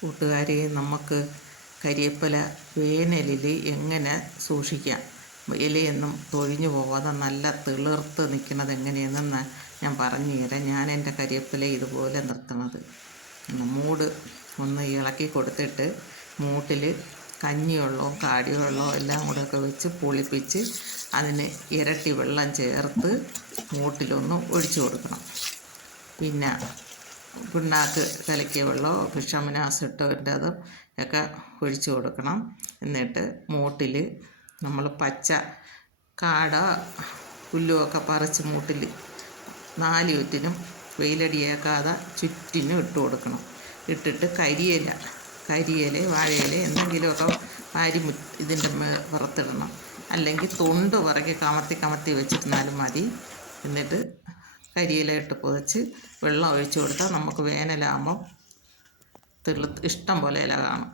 കൂട്ടുകാരെ നമുക്ക് കരിയപ്പല വേനലിൽ എങ്ങനെ സൂക്ഷിക്കാം? ഇലയൊന്നും തൊഴിഞ്ഞു പോകാതെ നല്ല തിളിർത്ത് നിൽക്കുന്നത് എങ്ങനെയെന്ന് ഞാൻ പറഞ്ഞു തരാം. ഞാൻ എന്റെ കരിയേപ്പില ഇതുപോലെ നിർത്തണത് മൂട് ഒന്ന് ഇളക്കി കൊടുത്തിട്ട് മൂട്ടിൽ കഞ്ഞിവെള്ളവും കാടിവെള്ളവും എല്ലാം കൂടെ ഒക്കെ വെച്ച് പുളിപ്പിച്ച് അതിന് ഇരട്ടി വെള്ളം ചേർത്ത് മൂട്ടിലൊന്ന് ഒഴിച്ചു കൊടുക്കണം. പിന്നെ പിണ്ണാക്ക് കലക്കിയ വെള്ളമോ ഭിക്ഷമനാസിട്ടതിന്റെതും ഒക്കെ ഒഴിച്ചു കൊടുക്കണം. എന്നിട്ട് മൂട്ടിൽ നമ്മൾ പച്ച കാട പുല്ലുമൊക്കെ പറിച്ച് മൂട്ടിൽ നാല് ചുറ്റിനും വെയിലടിയേക്കാതെ ചുറ്റിനും ഇട്ട് കൊടുക്കണം. ഇട്ടിട്ട് കരിയില കരിയില വാഴയില എന്തെങ്കിലുമൊക്കെ വാരി മു ഇതിന്റെ പുറത്തിടണം അല്ലെങ്കിൽ തൊണ്ട് പുറകെ കമത്തി കമത്തി വെച്ചിരുന്നാലും മതി. എന്നിട്ട് കരിയില ഇട്ട് പുതച്ച് വെള്ളം ഒഴിച്ചു കൊടുത്താൽ നമുക്ക് വേനലാകുമ്പം തെളു ഇഷ്ടം പോലെ ഇല കാണും.